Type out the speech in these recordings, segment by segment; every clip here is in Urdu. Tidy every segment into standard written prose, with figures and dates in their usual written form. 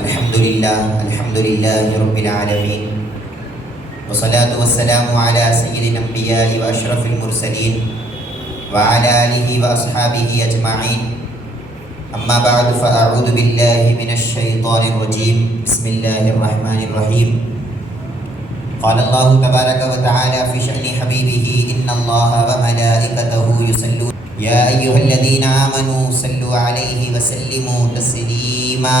الحمد لله رب العالمين والصلاة والسلام على سيد الأنبياء وأشرف المرسلين وعلى آله وأصحابه أجمعين. أما بعد فأعوذ بالله من الشيطان الرجيم. بسم الله الرحمن الرحيم. قال الله تبارك وتعالى في شأن حبيبه إن الله وملائكته يصلون يا أيها الذين آمنوا صلوا عليه وسلموا تسليما.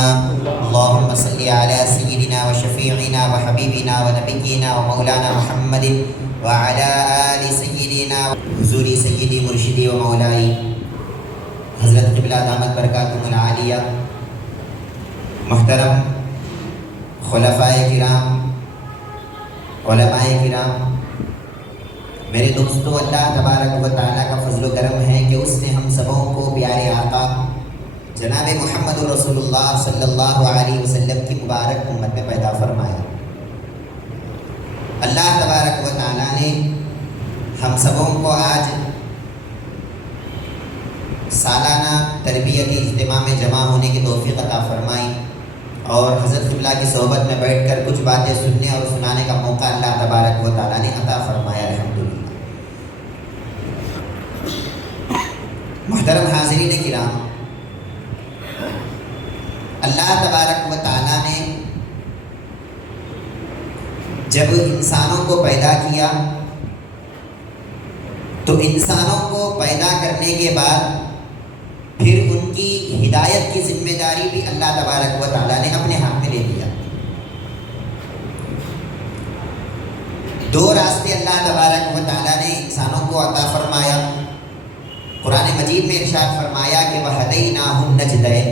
اللهم صل على سيدنا وشفيعنا وحبيبنا ونبينا ومولانا محمد وعلى آل سيدنا حضور سيدي مرشدي ومولاي حضرت قبلہ دامت برکاتہم العالیہ، محترم خلفائے کرام، علماء کرام، میرے دوستو، اللہ تبارک و تعالیٰ کا فضل و کرم ہے کہ اس نے ہم سبوں کو پیارے آقا جناب محمد رسول اللہ صلی اللہ علیہ وسلم کی مبارک امت میں پیدا فرمایا۔ اللہ تبارک و تعالیٰ نے ہم سبوں کو آج سالانہ تربیتی اجتماع میں جمع ہونے کی توفیق عطا فرمائی اور حضرت قبلہ کی صحبت میں بیٹھ کر کچھ باتیں سننے اور سنانے کا موقع اللہ تبارک و تعالیٰ نے عطا فرمایا، الحمدللہ۔ محترم حاضرین کرام، اللہ تبارک و تعالیٰ نے جب انسانوں کو پیدا کیا تو انسانوں کو پیدا کرنے کے بعد پھر ان کی ہدایت کی ذمہ داری بھی اللہ تبارک و تعالیٰ نے اپنے ہاتھ میں لے لیا۔ دو راستے اللہ تبارک و تعالیٰ نے انسانوں کو عطا فرمایا۔ قرآن مجید میں ارشاد فرمایا کہ وَهَدَيْنَاهُ النَّجْدَيْنِ،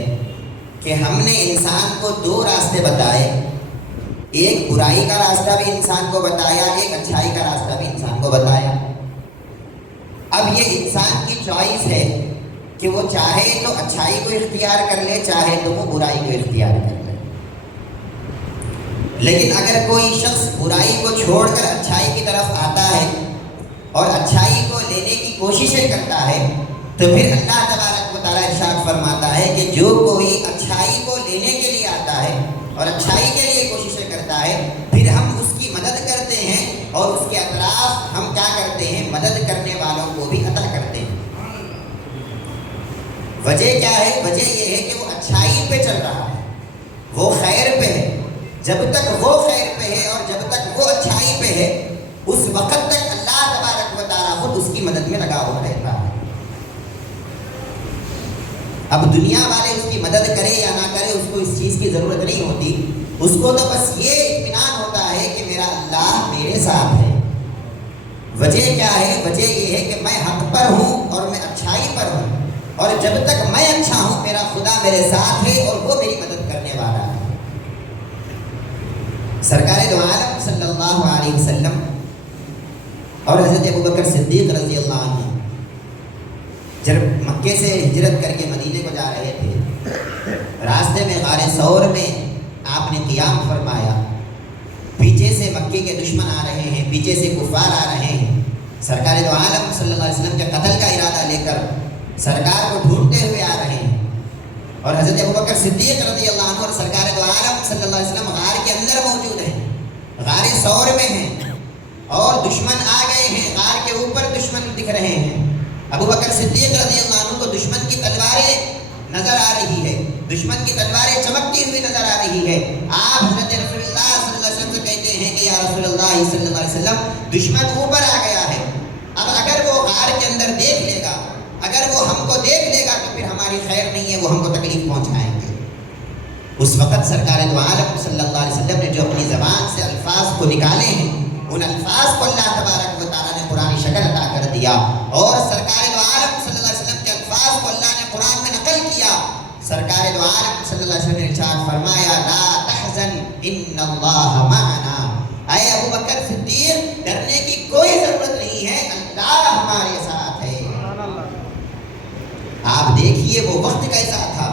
کہ ہم نے انسان کو دو راستے بتائے، ایک برائی کا راستہ بھی انسان کو بتایا، ایک اچھائی کا راستہ بھی انسان کو بتایا۔ اب یہ انسان کی چوائس ہے کہ وہ چاہے تو اچھائی کو اختیار کر لے، چاہے تو وہ برائی کو اختیار کر لے۔ لیکن اگر کوئی شخص برائی کو چھوڑ کر اچھائی کی طرف آتا ہے اور اچھائی کو لینے کی کوششیں کرتا ہے تو پھر اللہ تبارک و تعالیٰ ارشاد فرماتا ہے کہ جو کوئی اچھائی کو لینے کے لیے آتا ہے اور اچھائی کے لیے کوششیں کرتا ہے، پھر ہم اس کی مدد کرتے ہیں اور اس کے اطراف ہم کیا کرتے ہیں، مدد کرنے والوں کو بھی عطا کرتے ہیں۔ وجہ کیا ہے؟ وجہ یہ ہے کہ وہ اچھائی پہ چل رہا ہے، وہ خیر پہ ہے۔ جب تک وہ خیر پہ ہے اور جب تک وہ اچھائی پہ ہے، اس وقت تک اللہ تبارک و تعالیٰ خود اس کی مدد میں لگا ہوا رہتا ہے۔ اب دنیا والے اس کی مدد کرے یا نہ کرے، اس کو اس چیز کی ضرورت نہیں ہوتی، اس کو تو بس یہ اطمینان ہوتا ہے کہ میرا اللہ میرے ساتھ ہے۔ وجہ کیا ہے؟ وجہ یہ ہے کہ میں حق پر ہوں اور میں اچھائی پر ہوں، اور جب تک میں اچھا ہوں میرا خدا میرے ساتھ ہے اور وہ میری مدد کرنے والا ہے۔ سرکار دو عالم صلی اللہ علیہ وسلم اور حضرت ابوبکر صدیق رضی اللہ عنہ جب مکے سے ہجرت کر کے مدینے کو جا رہے تھے، راستے میں غار ثور میں آپ نے قیام فرمایا۔ پیچھے سے مکے کے دشمن آ رہے ہیں، پیچھے سے کفار آ رہے ہیں، سرکار دو عالم صلی اللہ علیہ وسلم کے قتل کا ارادہ لے کر سرکار کو ڈھونڈتے ہوئے آ رہے ہیں، اور حضرت ابوبکر صدیق رضی اللہ عنہ اور سرکار دو عالم صلی اللہ علیہ وسلم غار کے اندر موجود ہیں، غار ثور میں ہیں، اور دشمن آ گئے ہیں، غار کے اوپر دشمن دکھ رہے ہیں۔ ابوبکر صدیق رضی اللہ عنہ کو دشمن کی تلواریں نظر آ رہی ہے، دشمن کی تلواریں چمکتی ہوئی نظر آ رہی ہے۔ آپ حضرت رسول اللہ صلی اللہ علیہ وسلم سے کہتے ہیں کہ یا رسول اللہ صلی اللہ علیہ وسلم، دشمن اوپر آ گیا ہے، اب اگر وہ غار کے اندر دیکھ لے گا، اگر وہ ہم کو دیکھ لے گا تو پھر ہماری خیر نہیں ہے، وہ ہم کو تکلیف پہنچائیں گے۔ اس وقت سرکار دو عالم صلی اللہ علیہ وسلم نے جو اپنی زبان سے الفاظ کو نکالے ہیں، ان الفاظ کو اللہ تبارک و تعالیٰ نے قرآن شکل عطا کر دیا، اور سرکار دو عالم صلی اللہ علیہ وسلم کے الفاظ کو اللہ نے قرآن میں نقل کیا۔ سرکار دو عالم صلی اللہ علیہ وسلم نے ارشاد فرمایا لا تحزن ان اللہ معنا، اے ابوبکر صدیق ڈرنے کی کوئی ضرورت نہیں ہے، اللہ ہمارے ساتھ ہے۔ آپ دیکھیے وہ وقت کیسا تھا،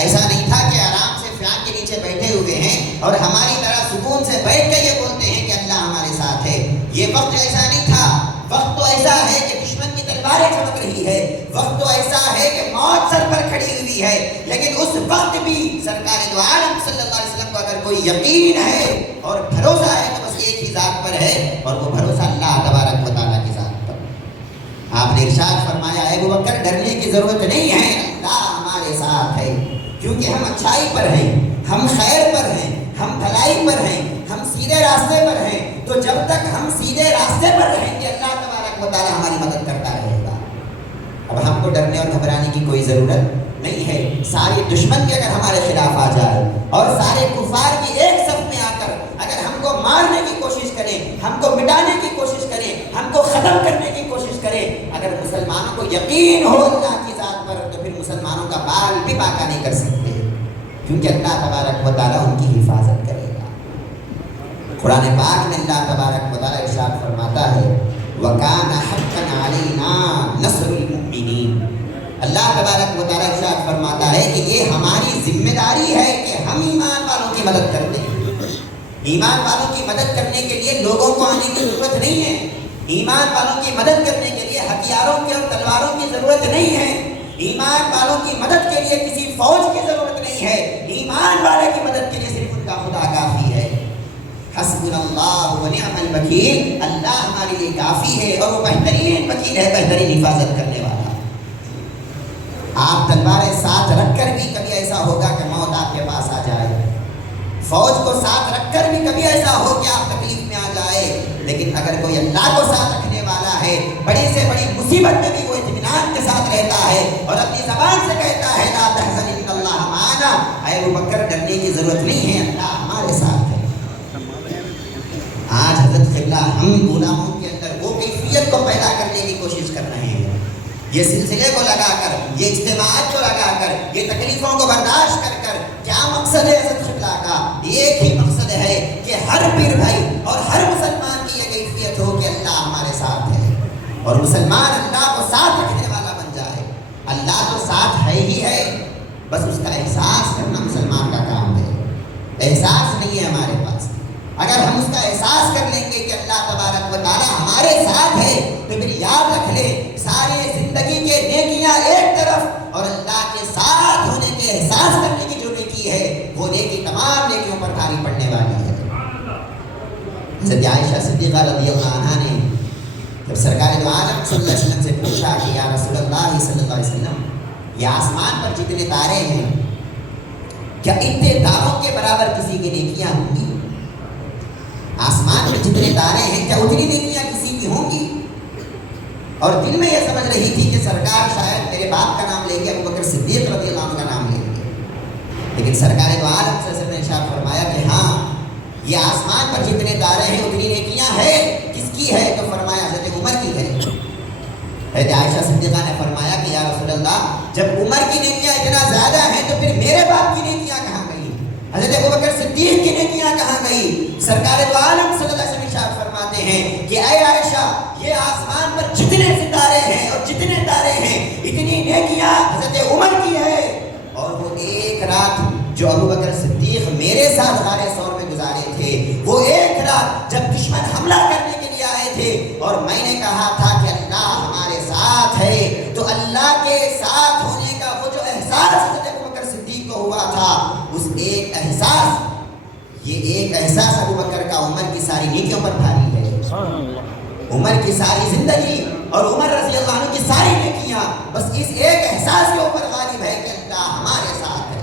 ایسا نہیں تھا کہ آرام سے فیان کے نیچے بیٹھے ہوئے ہیں اور ہماری طرح سکون سے بیٹھ کے یہ بولتے ہیں کہ اللہ ہمارے ساتھ ہے۔ یہ وقت ایسا نہیں تھا، وقت تو ایسا ہے کہ دشمن کی تلواریں چمک رہی ہے، وقت تو ایسا ہے کہ موت سر پر کھڑی ہوئی ہے، لیکن اس وقت بھی سرکار دو عالم صلی اللہ علیہ اگر کوئی یقین ہے اور بھروسہ ہے تو بس ایک ہی ذات پر ہے، اور وہ بھروسہ اللہ تبارک و تعالیٰ کی ذات پر۔ آپ نے ارشاد فرمایا اے ابو بکر ڈرنے کی ضرورت نہیں ہے، اللہ ہمارے ساتھ ہے، کیونکہ ہم اچھائی پر ہیں، ہم خیر پر ہیں، ہم بھلائی پر ہیں، ہم سیدھے راستے پر ہیں۔ تو جب تک ہم سیدھے راستے پر رہیں گے اللہ تبارک و تعالیٰ ہماری مدد کرتا رہے گا۔ اب ہم کو ڈرنے اور گھبرانے کی کوئی ضرورت نہیں ہے۔ سارے دشمن بھی اگر ہمارے خلاف آ جائے اور سارے کفار بھی ایک صف میں آ کر اگر ہم کو مارنے کی کوشش کریں، ہم کو مٹانے کی کوشش کریں، ہم کو ختم کرنے کی کوشش کریں، اگر مسلمانوں کو یقین ہو اللہ کی ذات پر تو پھر مسلمانوں کا بال بھی باقا نہیں کر سکتے، کیونکہ اللہ تبارک و تعالیٰ ان کی حفاظت کرے گا۔ قرآن پاک میں اللہ تبارک و تعالیٰ ارشاد فرماتا ہے وَكَانَ حَقًّا عَلَيْنَا نَصْرُ الْمُؤْمِنِينَ۔ اللہ تبارک و تعالیٰ ارشاد فرماتا ہے کہ یہ ہماری ذمہ داری ہے کہ ہم ایمان والوں کی مدد کرتے ہیں۔ ایمان والوں کی مدد کرنے کے لیے لوگوں کو آنے کی ضرورت نہیں ہے، ایمان والوں کی مدد کرنے کے لیے ہتھیاروں کی اور تلواروں کی ضرورت نہیں ہے، ایمان والوں کی مدد کے لیے کسی فوج کی ضرورت نہیں ہے، ایمان والے کی مدد کے لیے صرف ان کا خدا کافی ہے۔ حسبنا اللہ ونعم الوکیل، اللہ ہمارے لیے کافی ہے اور وہ بہترین وکیل ہے، بہترین حفاظت کرنے والا۔ آپ تلواریں ساتھ رکھ کر بھی کبھی ایسا ہوگا کہ موت آپ کے پاس آ جائے، فوج کو ساتھ رکھ کر بھی کبھی ایسا ہو کہ آپ تکلیف میں آ جائے، لیکن اگر کوئی اللہ کو ساتھ رکھنے والا ہے بڑی سے بڑی مصیبت میں بھی وہ اطمینان کے ساتھ رہتا ہے اور اپنی زبان سے کہتا ہے لا تحزن ان اللہ معنا، اے ابو بکر ڈرنے کی ضرورت نہیں ہے، اللہ ہمارے ساتھ ہے۔ آج حضرت قبلہ ہم غلاموں کے اندر وہ کیفیت کو پیدا کرنے کی کوشش کر رہے ہیں، یہ سلسلے کو لگا کر، یہ اجتماعات کو لگا کر، یہ تکلیفوں کو برداشت کر کر کیا مقصد ہے حضرت قبلہ کا؟ ایک ہی مقصد ہے کہ ہر پیر بھائی اور ہر مسلمان کی یہ کیفیت ہو کہ اللہ ہمارے ساتھ ہے اور مسلمان اللہ کو ساتھ رکھنے والا بن جائے۔ اللہ تو ساتھ ہے ہی ہے، بس اس کا احساس کرنا مسلمان کا کام ہے، احساس نہیں ہے ہمارے پاس۔ اگر ہم اس کا احساس کر لیں گے کہ اللہ تبارک و تعالیٰ ہمارے ساتھ ہے تو پھر یاد رکھ لے ساری زندگی کے نیکیاں ایک طرف اور اللہ کے ساتھ ہونے کے احساس کرنے کی جو نیکی ہے وہ نیکی تمام نیکیوں پر بھاری پڑنے والی ہے۔ حضرت عائشہ صدیقہ رضی اللہ عنہا نے جب سرکار دو عالم صلی اللہ علیہ وسلم سے پوچھا کہ یا رسول اللہ صلی اللہ علیہ وسلم یہ آسمان پر جتنے تارے ہیں کیا اتنے تاروں کے برابر کسی کی نیکیاں ہوں گی؟ آسمان میں جتنے تارے ہیں کیا اتنی نیکیاں کسی کی ہوں گی؟ اور دل میں یہ سمجھ رہی تھی کہ سرکار شاید میرے باپ کا نام لیں گے، ابو بکر صدیق رضی اللہ عنہ کا نام لیں گے، لیکن سرکار دو عالم صلی اللہ علیہ وسلم نے ارشاد فرمایا کہ ہاں یہ آسمان پر جتنے تارے ہیں اتنی نیکیاں ہیں، کس کی ہے؟ تو فرمایا حضرت عمر کی ہے۔ حضرت عائشہ صدیقہ نے فرمایا کہ یا رسول اللہ جب عمر کی نیکیاں اتنا زیادہ ہیں تو پھر میرے باپ کی نیکیاں کہاں گئی؟ حضرت ابو بکر صدیق کی نیکیاں کہاں گئی؟ سرکار دو عالم صلی اللہ علیہ وسلم ارشاد فرماتے ہیں کہ اے عائشہ یہ آسمان پر جتنے ستارے ہیں اور جتنے تارے ہیں اتنی نیکیاں حضرت عمر کی ہے، اور وہ ایک رات جو ابو بکر صدیق میرے ساتھ غار ثور میں گزارے تھے، وہ ایک رات جب دشمن حملہ کرنے کے لیے آئے تھے اور میں نے کہا تھا کہ اللہ ہمارے ساتھ ہے، تو اللہ کے ساتھ ہونے کا وہ جو احساس حضرت ابو بکر صدیق کو ہوا تھا، اس ایک احساس، یہ ایک احساس ابو بکر کا عمر کی ساری نیکیوں پر بھاری ہے۔ عمر کی ساری زندگی اور عمر رضی اللہ عنہ کی ساری نیکیاں بس اس ایک احساس کے اوپر غالب ہے کہ اللہ ہمارے ساتھ ہے۔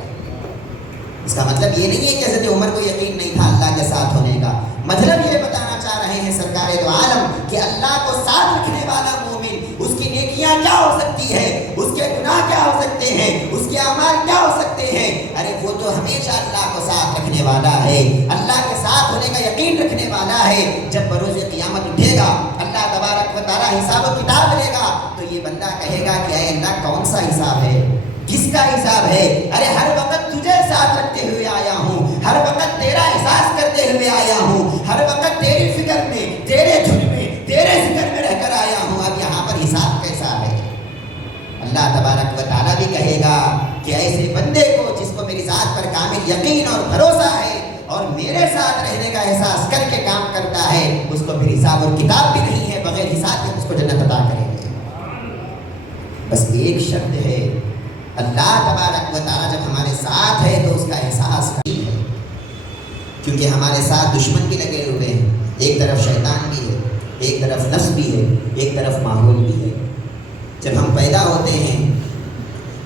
اس کا مطلب یہ نہیں ہے کہ حضرت عمر کو یقین نہیں تھا اللہ کے ساتھ ہونے کا، مطلب یہ بتانا چاہ رہے ہیں سرکار دو عالم کہ اللہ کو ساتھ رکھنے والا مومن اس کی نیکیاں کیا ہو سکتی ہے، اس کے گناہ کیا ہو سکتے ہیں، اس کے اعمال کیا ہو سکتے ہیں، ارے وہ تو ہمیشہ اللہ کو ساتھ رکھنے والا ہے، اللہ کے ساتھ ہونے کا یقین رکھنے والا ہے۔ جب بروز قیامت اٹھے گا اللہ تبارک و تعالیٰ حساب و کتاب لے گا تو یہ بندہ کہے گا کہ اے اللہ کون سا حساب ہے، کس کا حساب ہے؟ ارے ہر وقت تجھے ساتھ رکھتے ہوئے آیا ہوں، ہر وقت تیرا احساس کرتے ہوئے آیا ہوں، ہر وقت تیری فکر میں، تیرے دھن میں، تیرے ذکر میں رہ کر آیا ہوں، اب یہاں پر حساب کیسا ہے؟ اللہ تبارک و تعالیٰ بھی کہے گا کہ ایسے بندے کو جس کو میری ذات پر کامل یقین اور بھروسہ ہے اور میرے ساتھ رہنے کا احساس کر کے کام کرتا ہے، اس کو پھر حساب اور کتاب بھی نہیں ہے، بغیر حساب کے اس کو جنت عطا کریں گے۔ بس ایک شرط ہے، اللہ تبارک و تعالیٰ جب ہمارے ساتھ ہے تو اس کا احساس کریں ہے۔ کیونکہ ہمارے ساتھ دشمن بھی لگے ہوئے ہیں، ایک طرف شیطان بھی ہے، ایک طرف نفس بھی ہے، ایک طرف ماحول بھی ہے۔ جب ہم پیدا ہوتے ہیں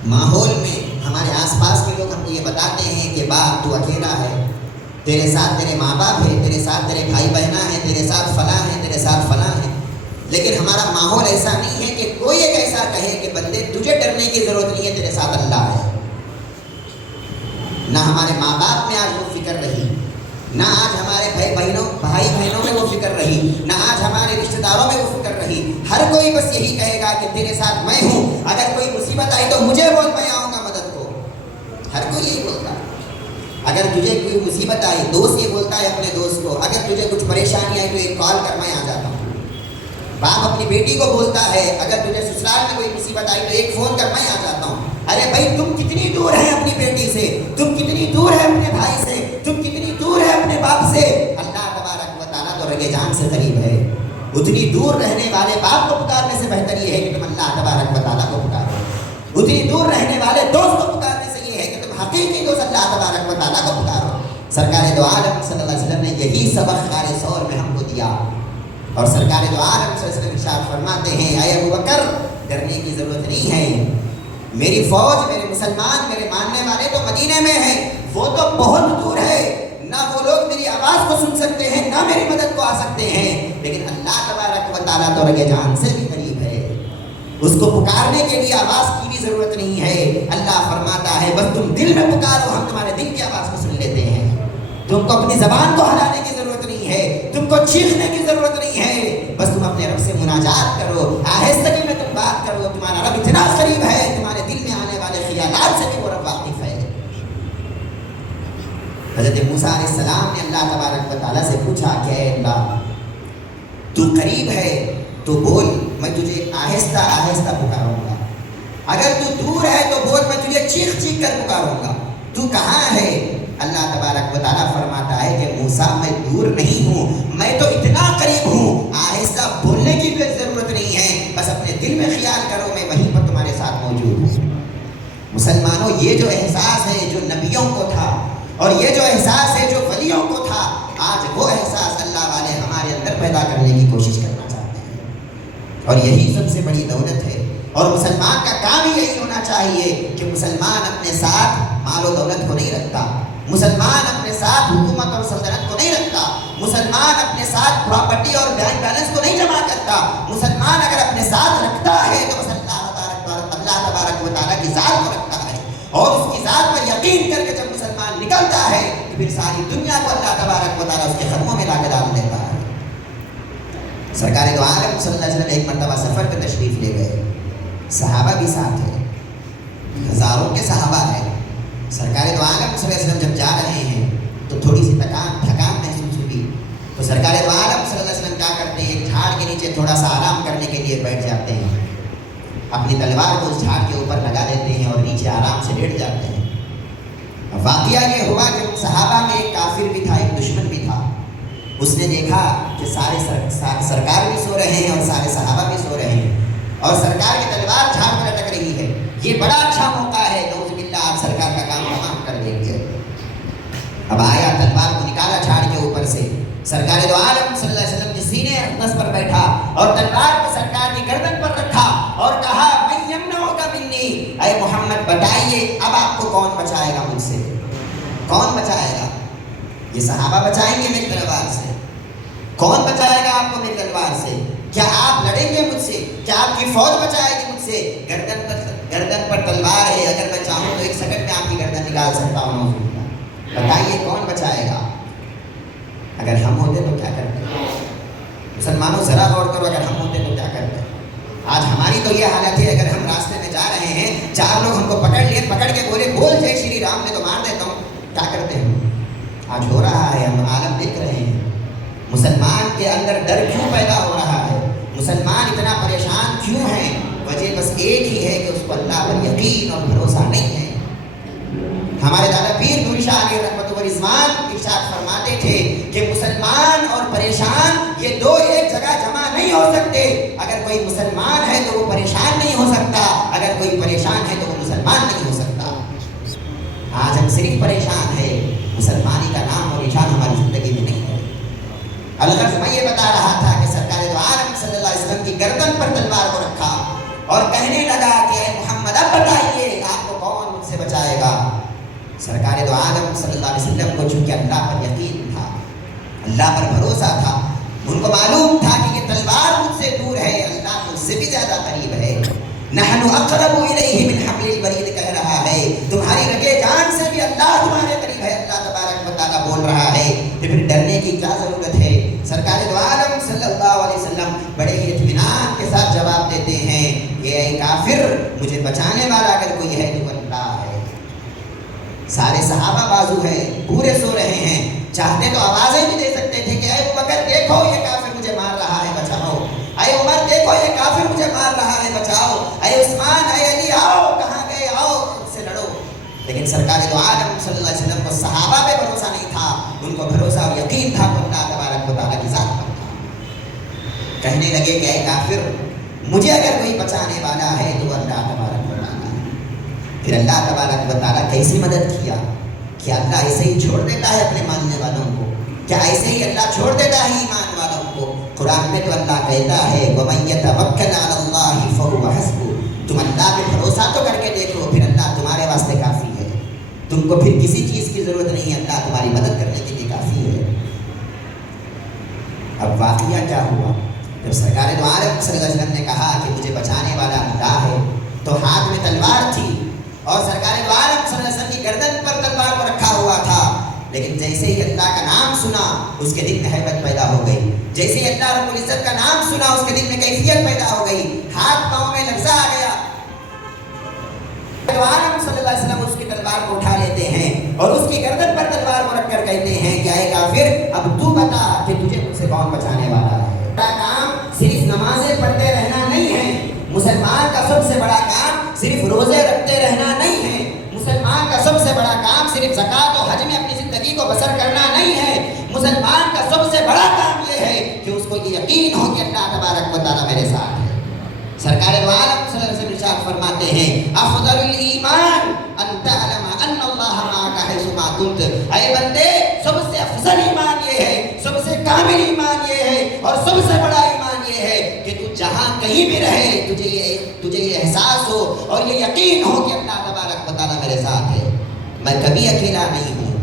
ماحول میں ہمارے آس پاس کے لوگ ہم کو یہ بتاتے ہیں کہ باپ تو اکیلا ہے، تیرے ساتھ تیرے ماں باپ ہے، تیرے ساتھ تیرے بھائی بہنا ہے، تیرے ساتھ فلاں ہے، تیرے ساتھ فلاں ہے، لیکن ہمارا ماحول ایسا نہیں ہے کہ کوئی ایک ایسا کہے کہ بندے تجھے ڈرنے کی ضرورت نہیں ہے، تیرے ساتھ اللہ ہے۔ نہ ہمارے ماں باپ میں آج وہ فکر رہی، نہ آج ہمارے بھائی بہنوں میں وہ فکر رہی، نہ آج ہمارے رشتہ داروں میں وہ فکر رہی۔ ہر کوئی بس یہی کہے گا کہ تیرے ساتھ میں ہوں، اگر کوئی مصیبت آئی تو مجھے بول، میں آؤں گا مدد کو۔ ہر کوئی یہی بولتا ہے۔ اگر تجھے کوئی مصیبت آئی، دوست یہ بولتا ہے اپنے دوست کو، اگر تجھے کچھ پریشانی آئی تو ایک کال کر، میں آ جاتا ہوں۔ باپ اپنی بیٹی کو بولتا ہے اگر تجھے سسرال میں کوئی مصیبت آئی تو ایک فون کر، میں آ جاتا ہوں۔ ارے بھائی تم کتنی دور ہے اپنی بیٹی سے، تم کتنی دور ہے اپنے بھائی سے، تم کتنی دور ہے اپنے باپ سے، اللہ تبارک و تعالیٰ تو رگے جان سے قریب ہے۔ اتنی دور رہنے والے باپ کو پکارنے سے بہتر یہ ہے کہ تم اللہ تبارک و تعالیٰ کو پکارو۔ اتنی دور رہنے والے دوست کو پکارنے سے یہ ہے کہ تم حقیقی دوست اللہ تبارک و تعالیٰ کو پکارو۔ سرکار دو عالم صلی اللہ علیہ وسلم نے یہی سبق غار ثور میں ہم کو دیا، اور سرکار دو عالم صلی اللہ علیہ وسلم ارشاد فرماتے ہیں، اے ابو بکر ڈرنے کی ضرورت نہیں ہے، میری فوج، میرے مسلمان، میرے ماننے والے تو مدینے میں ہیں، وہ تو بہت دور ہے، نہ وہ لوگ میری آواز کو سن سکتے ہیں، نہ میری مدد کو آ سکتے ہیں، لیکن اللہ تبارک و تعالیٰ تو رگے جان سے بھی قریب ہے، اس کو پکارنے کے لیے آواز کی بھی ضرورت نہیں ہے۔ اللہ فرماتا ہے بس تم دل میں پکارو، ہم تمہارے دل کی آواز کو سن لیتے ہیں۔ تم کو اپنی زبان کو ہلانے کی ضرورت نہیں ہے، تم کو چیخنے کی ضرورت نہیں ہے، بس تم اپنے رب سے مناجات کرو، آہستگی میں تم بات کرو، تمہارا رب اتنا قریب ہے، تمہارے دل میں آنے والے خیالات سے بھی وہ رب واقف ہے۔ حضرت موسیٰ علیہ السلام نے اللہ تبارک و تعالیٰ سے پوچھا کہ اے اللہ تو قریب ہے تو بول، میں تجھے آہستہ آہستہ پکاروں گا، اگر تو دور ہے تو بول، میں تجھے چیخ چیخ کر پکاروں گا، تو کہاں ہے؟ اللہ تبارک و تعالیٰ فرماتا ہے کہ موسیٰ میں دور نہیں ہوں، میں تو اتنا قریب ہوں، آہستہ بولنے کی بھی ضرورت نہیں ہے، بس اپنے دل میں خیال کرو میں وہیں پر تمہارے ساتھ موجود ہوں۔ مسلمانوں یہ جو احساس ہے جو نبیوں کو تھا، اور یہ جو احساس ہے جو ولیوں کو تھا، آج وہ احساس اللہ والے ہمارے اندر پیدا کرنے کی کوشش کرنا چاہتے ہیں، اور یہی سب سے بڑی دولت ہے۔ اور مسلمان کا کام ہی یہی ہونا چاہیے کہ مسلمان اپنے ساتھ مال و دولت کو نہیں رکھتا، مسلمان اپنے ساتھ حکومت اور سلطنت کو نہیں رکھتا، مسلمان اپنے ساتھ پراپرٹی اور بینک بیلنس کو نہیں جمع کرتا، مسلمان اگر اپنے ساتھ رکھتا ہے تو بس اللہ تبارک و تعالیٰ کی ذات کو رکھتا ہے، اور اس کی ذات پر یقین کر کے جب مسلمان نکلتا ہے تو پھر ساری دنیا کو اللہ تبارک و تعالیٰ اس کے قدموں میں لا کے ڈال دیتا ہے۔ سرکار دو عالم صلی اللہ علیہ وسلم ایک مرتبہ سفر پہ تشریف لے گئے، صحابہ بھی ساتھ ہیں، ہزاروں کے صحابہ ہیں۔ سرکار دو عالم صلی اللہ علیہ وسلم جب جا رہے ہیں تو تھوڑی سی تھکان محسوس ہوئی، تو سرکار دو عالم صلی اللہ علیہ وسلم کیا کرتے ہیں، جھاڑ کے نیچے تھوڑا سا آرام کرنے کے لیے بیٹھ جاتے ہیں، اپنی تلوار کو اس جھاڑ کے اوپر لگا دیتے ہیں اور نیچے آرام سے لیٹ جاتے ہیں۔ واقعہ یہ ہوا کہ صحابہ میں ایک کافر بھی تھا، ایک دشمن بھی تھا، اس نے دیکھا کہ سارے سرکار بھی سو رہے ہیں اور سارے صحابہ بھی سو رہے ہیں، اور سرکار کی تلوار جھاڑ میں لٹک رہی ہے، یہ بڑا اچھا موقع ہے، نعوذ باللہ آپ سرکار کا کام تمام کر دیں گے۔ اب آیا، تلوار کو نکالا جھاڑ کے اوپر سے، سرکار دو عالم صلی اللہ علیہ وسلم کے سینے اقدس پر بیٹھا اور تلوار کو سرکار کی گردن پر رکھا اور کہا من یمنعک منی، اے محمد بتائیے اب آپ کو کون بچائے گا مجھ سے، کون بچائے گا؟ یہ صحابہ بچائیں گے میری تلوار سے؟ کون بچائے گا آپ کو میری تلوار سے؟ کیا آپ لڑیں گے مجھ سے؟ کیا آپ کی فوج بچائے گی مجھ سے؟ گردن پر تلوار ہے، اگر میں چاہوں تو ایک سیکنڈ میں آپ کی گردن نکال سکتا ہوں، بتائیے کون بچائے گا؟ اگر ہم ہوتے تو کیا کرتے؟ مسلمانوں ذرا غور کرو، اگر ہم ہوتے تو کیا کرتے؟ آج ہماری تو یہ حالت ہے، اگر ہم راستے میں جا رہے ہیں، چار لوگ ہم کو پکڑ کے بولے بول جے شری رام، میں تو مار دیتا ہوں، کیا کرتے ہیں؟ آج ہو رہا ہے، ہم عالم دیکھ رہے ہیں، مسلمان کے اندر ڈر کیوں پیدا ہو رہا ہے، مسلمان اتنا پریشان کیوں ہے؟ وجہ بس ایک ہی ہے کہ اس کو اللہ پر یقین اور بھروسہ نہیں ہے۔ ہمارے دادا پیر نور شاہ علیہ رحمت و رضوان ارشاد فرماتے تھے کہ مسلمان اور پریشان یہ دو ایک جگہ جمع نہیں ہو سکتے، اگر کوئی مسلمان ہے تو وہ پریشان نہیں ہو سکتا، اگر کوئی پریشان ہے تو وہ مسلمان نہیں ہو سکتا۔ آج ہم صرف پریشان ہے، مسلمانی کا نام اور نشان ہماری اور کہنے لگا کہ اے محمد اب بتائیے آپ کو کون مجھ سے بچائے گا؟ سرکار دو عالم صلی اللہ علیہ وسلم کو چونکہ اللہ پر یقین تھا، اللہ پر بھروسہ تھا، ان کو معلوم تھا کہ یہ تلوار مجھ سے دور ہے، اللہ مجھ سے بھی زیادہ قریب ہے۔ نحن اقرب الیہ من حبل الورید کہہ رہا ہے، تمہاری رگے جان سے بھی اللہ تمہارے قریب ہے، اللہ تبارک و تعالیٰ بول رہا ہے، پھر ڈرنے کی کیا ضرورت ہے؟ سرکار دو عالم صلی اللہ علیہ وسلم بڑے ہی اطمینان کے ساتھ جواب دیتے ہیں کہ اے کافر، مجھے بچانے والا اگر کوئی ہے تو اللہ ہے۔ سارے صحابہ بازو ہے، پورے سو رہے ہیں، چاہتے تو آوازیں بھی دے سکتے تھے کہ اے ابوبکر دیکھو یہ کافر مجھے مار رہا ہے بچاؤ، اے عمر دیکھو یہ کافر مجھے مار رہا ہے بچاؤ، اے عثمان اے علی آؤ کہاں گئے آؤ ان سے لڑو۔ لیکن سرکار دو عالم صلی اللہ علیہ وسلم کو صحابہ پہ بھروسہ نہیں تھا، ان کو بھروسہ اور یقین تھا کہ اللہ تبارک و تعالیٰ کی ذات پر تھا۔ کہنے لگے کہ اے کافر، مجھے اگر کوئی بچانے والا ہے تو اللہ تبارک و تعالیٰ ہے۔ پھر اللہ تبارک و تعالیٰ کیسی مدد کیا؟ کیا اللہ ایسے ہی چھوڑ دیتا ہے اپنے ماننے والوں کو؟ کیا ایسے ہی اللہ چھوڑ دیتا ہے ایمان والوں کو؟ قرآن میں تو اللہ کہتا ہے وَمَن يَتَوَكَّلْ عَلَى اللَّهِ فَهُوَ حَسْبُهُ، تم اللہ پہ بھروسہ تو کر کے دیکھو، پھر اللہ تمہارے واسطے کافی ہے، تم کو پھر کسی چیز کی ضرورت نہیں ہے، اللہ تمہاری مدد کرنے کے لیے کافی ہے۔ اب واقعہ کیا ہوا؟ جب سرکار دو عالم صلی اللہ علیہ وسلم نے کہا کہ مجھے بچانے والا اللہ ہے، تو ہاتھ میں تلوار تھی اور سرکار دو عالم صلی اللہ علیہ وسلم کی گردن پر تلوار کو رکھا ہوا تھا، لیکن جیسے ہی اللہ کا نام سنا اس کے دل میں ہیبت پیدا ہو گئی، جیسے ہی اللہ رب العزت کا نام سنا اس کے دل میں کیفیت پیدا ہو گئی، ہاتھ پاؤں میں لرزہ آ گیا۔ عالم صلی اللہ علیہ وسلم اس کی تلوار کو اٹھا لیتے ہیں اور اس کی گردن پر تلوار کو رکھ کر کہتے ہیں کہ اے کافر، اب تو بتا کہ تجھے مجھ سے کون بچانے والا ہے؟ بڑا کام صرف نمازیں پڑھتے رہنا نہیں ہے، مسلمان کا سب سے بڑا کام صرف روزے رکھتے رہنا نہیں ہے، مسلمان کا سب سے بڑا کام صرف زکوٰۃ و حج میں اپنی زندگی کو بسر کرنا نہیں ہے، مسلمان کا سب سے بڑا کام یہ ہے کہ اس کو یہ یقین ہو کہ اللہ تبارک و تعالیٰ میرے ساتھ ہے۔ سرکار دو عالم صلی اللہ علیہ وسلم ارشاد فرماتے ہیں افضل الایمان ان تعلم ان اللہ معک حیث ما کنت، اے بندے سب سے افضل ایمان یہ ہے، سب سے کامل ایمان یہ ہے اور سب سے بڑا ایمان یہ ہے کہ تو جہاں کہیں بھی رہے تجھے یہ احساس ہو اور یہ یقین ہو کہ اللہ تبارک و تعالیٰ میرے ساتھ ہے، میں کبھی اکیلا نہیں ہوں۔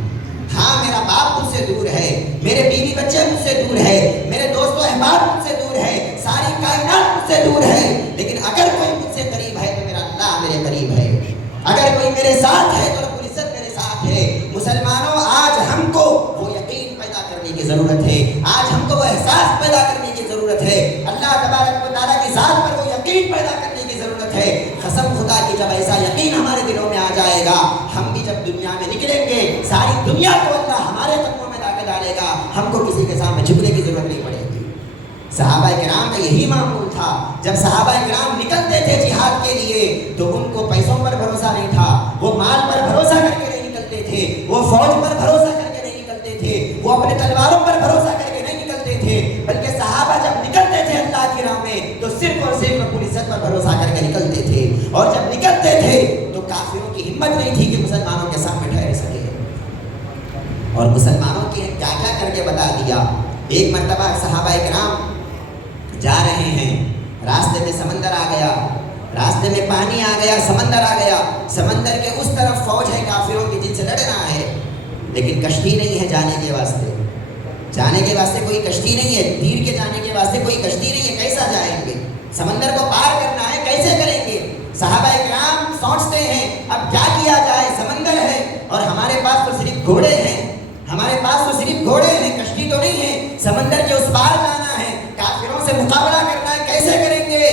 ہاں میرا باپ مجھ سے دور ہے، میرے بیوی بچے مجھ سے دور ہے، میرے دوست و احباب مجھ سے دور ہے، ساری کائنات مجھ سے دور ہے، لیکن اگر کوئی مجھ سے قریب ہے تو میرا اللہ میرے قریب ہے، اگر کوئی میرے ساتھ ہے تو رب العزت میرے ساتھ ہے۔ مسلمانوں، آج ہم کو وہ یقین پیدا کرنے کی ضرورت ہے، آج ہم کو وہ احساس پیدا کرنے کی ضرورت ہے، اللہ تبارک و تعالیٰ کی ذات پر وہ یقین پیدا کرنے کی ضرورت ہے۔ قسم خدا کی جب ایسا یقین ہمارے دلوں میں آ جائے گا، ہم بھی جب دنیا میں نکلیں گے ساری دنیا کو اللہ ہمارے قدموں میں لا کے ڈالے گا، ہم کو کسی کے سامنے جھکنے کی ضرورت نہیں پڑے گی۔ صحابہ کرام کا یہی معمول تھا، جب صحابہ کرام نکلتے تھے جہاد کے لیے تو ان کو پیسوں پر بھروسہ نہیں تھا، وہ مال پر بھروسہ کر کے نہیں نکلتے تھے، وہ فوج پر بھروسہ کر کے نہیں نکلتے تھے، وہ اپنے تلواروں پر بھروسہ کر کے نہیں نکلتے تھے، بلکہ صحابہ جب نکلتے تھے اللہ کی راہ میں تو صرف اور صرف رب العزت پر بھروسہ کر کے نکلتے تھے، اور جب نکلتے تھے تو کافروں کی ہمت نہیں تھی کہ مسلمانوں کے سامنے ٹھہر سکے، اور مسلمانوں کی کیا کیا کر کے بتا دیا۔ ایک مرتبہ صحابہ کرام جا رہے ہیں، راستے میں سمندر آ گیا، راستے میں پانی آ گیا، سمندر آ گیا، سمندر کے اس طرف فوج ہے کافروں کی جن سے لڑنا ہے، لیکن کشتی نہیں ہے جانے کے واسطے، جانے کے واسطے کوئی کشتی نہیں ہے، تیر کے جانے کے واسطے کوئی کشتی نہیں ہے، کیسا جائیں گے؟ سمندر کو پار کرنا ہے، کیسے کریں گے؟ صحابہ کرام سوچتے ہیں اب کیا کیا جائے، سمندر ہے اور ہمارے پاس تو صرف گھوڑے ہیں، ہمارے پاس تو صرف گھوڑے ہیں، کشتی تو نہیں ہے، سمندر کے اس پار جانا ہے، کافروں سے مقابلہ کرنا ہے، کیسے کریں گے؟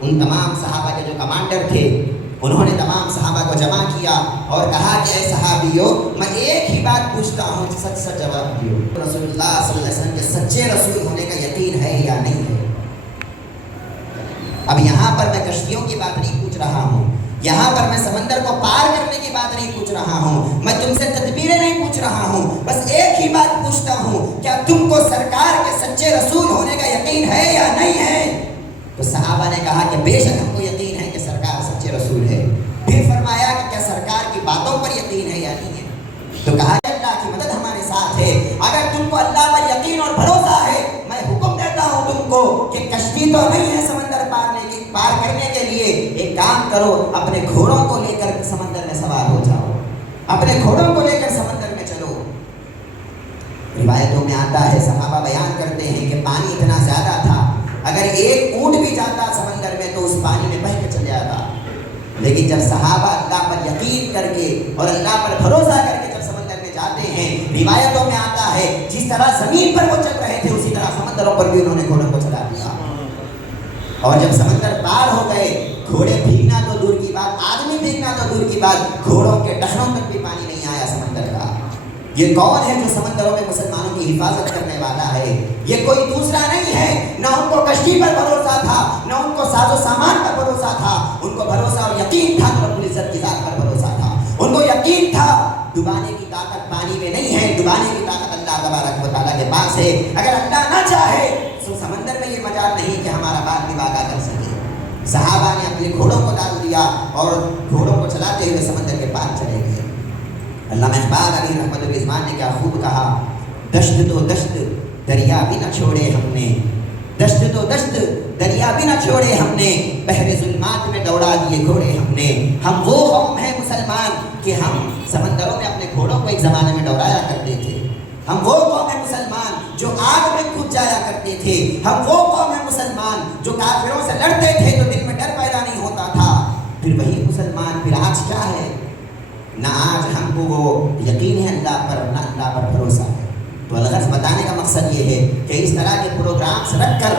ان تمام صحابہ کے جو کمانڈر تھے انہوں نے تمام صحابہ کو جمع کیا اور کہا کہ اے صحابیوں، میں ایک ہی بات پوچھتا ہوں، سچ سچ جواب دیو، رسول اللہ صلی اللہ علیہ وسلم کے سچے رسول ہونے کا یقین ہے یا نہیں ہے؟ اب یہاں پر میں کشتیوں کی بات نہیں پوچھ رہا ہوں، یہاں پر میں سمندر کو پار کرنے کی بات نہیں پوچھ رہا ہوں، میں تم سے تدبیریں نہیں پوچھ رہا ہوں، بس ایک ہی بات پوچھتا ہوں، کیا تم کو سرکار کے سچے رسول ہونے کا یقین ہے یا نہیں ہے؟ تو صحابہ نے کہا کہ بے شک ہم کو یقین ہے کہ سرکار سچے رسول ہے۔ پھر فرمایا کہ کیا سرکار کی باتوں پر یقین ہے یا نہیں ہے؟ تو کہا اللہ کی مدد ہمارے ساتھ ہے، اگر تم کو اللہ پر یقین اور بھروسہ ہے، میں حکم دیتا ہوں تم کو کہ کشتی تو نہیں ہے سمندر پار کرو, اپنے گھوڑوں کو لے کر سمندر میں سوار ہو جاؤ, اپنے گھوڑوں کو لے کر سمندر میں چلو. روایتوں میں آتا ہے, صحابہ بیان کرتے ہیں کہ پانی اتنا زیادہ تھا, اگر ایک اونٹ بھی جاتا سمندر میں تو اس پانی میں بہہ کے چل جاتا. لیکن جب صحابہ اللہ پر یقین کر کے اور اللہ پر بھروسہ کر کے جب سمندر میں جاتے ہیں, روایتوں میں آتا ہے جس طرح زمین پر وہ چل رہے تھے اسی طرح سمندروں پر بھی انہوں نے گھوڑوں کو چلا دیا. اور جب سمندر پار ہو گئے, گھوڑے بھیگنا تو دور کی بات, آدمی بھیگنا تو دور کی بات, گھوڑوں کے ڈھروں تک بھی پانی نہیں آیا سمندر کا. یہ کون ہے جو سمندروں میں مسلمانوں کی حفاظت کرنے والا ہے؟ یہ کوئی دوسرا نہیں ہے. نہ ان کو کشتی پر بھروسہ تھا, نہ ان کو ساز و سامان پر بھروسہ تھا, ان کو بھروسہ اور یقین تھا رب العزت کی ذات پر بھروسہ تھا. ان کو یقین تھا ڈبانے کی طاقت پانی میں نہیں ہے, ڈبانے کی طاقت اللہ تبارک و تعالیٰ کے پاس ہے. اگر اللہ نہ چاہے تو سمندر میں یہ مجال نہیں کہ ہمارا بال بھی واقع کر سکے. صحابہ نے اپنے گھوڑوں کو ڈال دیا اور گھوڑوں کو چلاتے ہوئے سمندر کے پار چلے گئے. علامہ اقبال علیہ رحمۃ الرحمان نے کیا خوب کہا, دشت تو دشت دریا بھی نہ چھوڑے ہم نے, دشت تو دشت دریا بھی نہ چھوڑے ہم نے, بحر ظلمات میں دوڑا دیے گھوڑے ہم نے. ہم وہ قوم ہیں مسلمان کہ ہم سمندروں میں اپنے گھوڑوں کو ایک زمانے میں دوڑایا کرتے تھے. ہم وہ قوم ہیں مسلمان جو آگ میں کود جایا کرتے تھے. ہم وہ قوم ہیں مسلمان جو کافروں سے لڑتے تھے تو دل میں ڈر پیدا نہیں ہوتا تھا. پھر وہی مسلمان پھر آج کیا ہے؟ نہ آج ہم کو وہ یقین ہے اللہ پر, نہ اللہ پر بھروسہ ہے. تو الغرض بتانے کا مقصد یہ ہے کہ اس طرح کے پروگرامس رکھ کر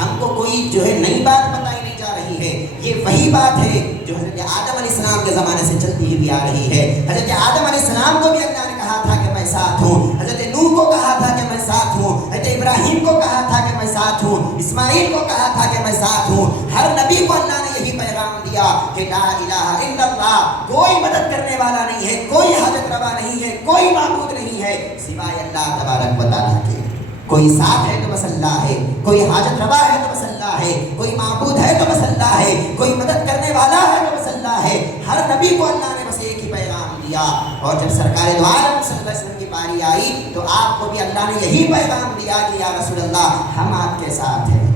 ہم کو کوئی جو ہے نئی بات بتائی نہیں جا رہی ہے. یہ وہی بات ہے جو حضرت آدم علیہ السلام کے زمانے سے چلتی ہوئی آ رہی ہے. حضرت آدم علیہ السلام کو بھی اللہ نے کہا تھا کہ میں ساتھ ہوں, حضرت نوح کو کہا تھا کہ میں ساتھ ہوں, حضرت ابراہیم کو کہا تھا کہ میں ساتھ ہوں, اسماعیل کو کہا تھا کہ میں ساتھ ہوں. ہر نبی کو اللہ نے یہی پیغام دیا کہ لا الہ الا اللہ, کوئی مدد کرنے والا نہیں ہے, کوئی حاجت روا نہیں ہے, کوئی معبود نہیں ہے سوائے اللہ تبارک و تعالیٰ کے. کوئی ساتھ ہے تو بس اللہ ہے, کوئی حاجت روا ہے تو بس اللہ ہے, کوئی معبود ہے تو بس اللہ ہے, کوئی مدد کرنے والا ہے تو بس اللہ ہے. ہر نبی کو اللہ نے بس ایک ہی پیغام دیا. اور جب سرکار دو عالم صلی اللہ علیہ وسلم کی باری آئی تو آپ کو بھی اللہ نے یہی پیغام دیا کہ یا رسول اللہ ہم آپ کے ساتھ ہیں.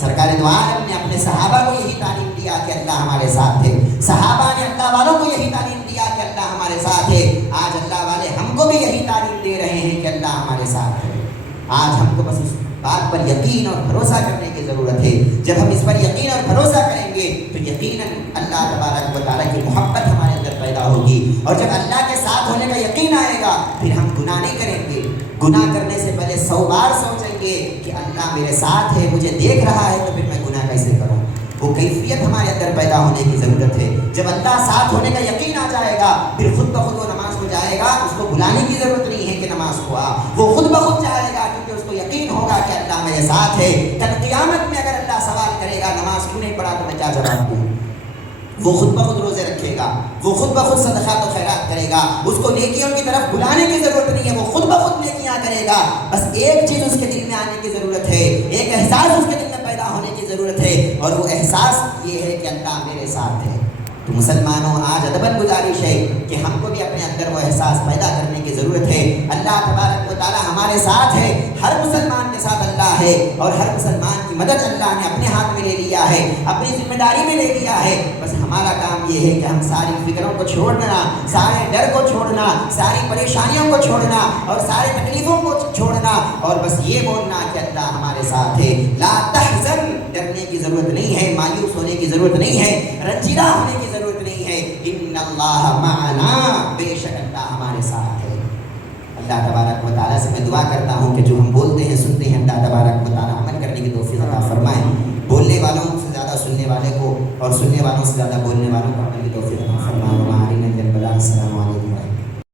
سرکار دو عالم نے اپنے صحابہ کو یہی تعلیم دیا کہ اللہ ہمارے ساتھ ہے. صحابہ نے اللہ والوں کو یہی تعلیم دیا کہ اللہ ہمارے ساتھ ہے. آج اللہ والے ہم کو بھی یہی تعلیم دے رہے ہیں کہ اللہ ہمارے ساتھ ہے. آج ہم کو بس اس بات پر یقین اور بھروسہ کرنے کی ضرورت ہے. جب ہم اس پر یقین اور بھروسہ کریں گے تو یقیناً اللہ تبارک و تعالیٰ کی محبت ہمارے اندر پیدا ہوگی. اور جب اللہ کے ساتھ ہونے کا یقین آئے گا پھر ہم گناہ نہیں کریں گے. گناہ کرنے سے پہلے 100 بار سوچیں گے کہ اللہ میرے ساتھ ہے, مجھے دیکھ رہا ہے, تو پھر میں گناہ کیسے کروں. وہ کیفیت ہمارے اندر پیدا ہونے کی ضرورت ہے. جب اللہ ساتھ ہونے کا یقین آ جائے گا پھر خود بخود وہ نماز کو جائے گا. اس کو بلانے کی ضرورت نہیں ہے کہ نماز کو آ, وہ خود بخود جائے گا کیونکہ اس کو یقین ہوگا کہ اللہ میرے ساتھ ہے. کل قیامت میں اگر اللہ سوال کرے گا نماز کیوں نہیں پڑھا تو میں کیا جواب دوں. وہ خود بخود روزے رکھے گا, وہ خود بخود صدقات و خیرات کرے گا. اس کو نیکیوں کی طرف بلانے کی ضرورت نہیں ہے, وہ خود بخود نیکیاں کرے گا. بس ایک چیز اس کے دل میں آنے کی ضرورت ہے, ایک احساس اس کے دل میں پیدا ہونے کی ضرورت ہے, اور وہ احساس یہ ہے کہ اللہ میرے ساتھ ہے. تو مسلمانوں آج ادباً گزارش ہے کہ ہم کو بھی اپنے اندر وہ احساس پیدا کرنے کی ضرورت ہے. اللہ تبارک و تعالیٰ ہمارے ساتھ ہے, ہر مسلمان کے ساتھ اللہ ہے, اور ہر مسلمان کی مدد اللہ نے اپنے ہاتھ میں لے لیا ہے, اپنی ذمہ داری میں لے لیا ہے. بس ہمارا کام یہ ہے کہ ہم ساری فکروں کو چھوڑنا, سارے ڈر کو چھوڑنا, ساری پریشانیوں کو چھوڑنا اور سارے تکلیفوں کو چھوڑنا, اور بس یہ بولنا کہ اللہ ہمارے ساتھ ہے. لا تحزن, ڈرنے کی ضرورت نہیں ہے, مایوس ہونے کی ضرورت نہیں ہے, رنجیدہ ہونے کی ضرورت نہیں ہے. ان اللہ معنا, بے شک اللہ ہمارے ساتھ ہے. اللہ تبارک و تعالیٰ سے میں دعا کرتا ہوں کہ جو ہم بولتے ہیں سنتے ہیں اللہ تبارک و تعالیٰ عمل کرنے کی توفیق عطا فرمائے. بولنے والوں سے زیادہ سننے والے کو اور سننے والوں سے زیادہ بولنے والوں کو عمل کی توفیق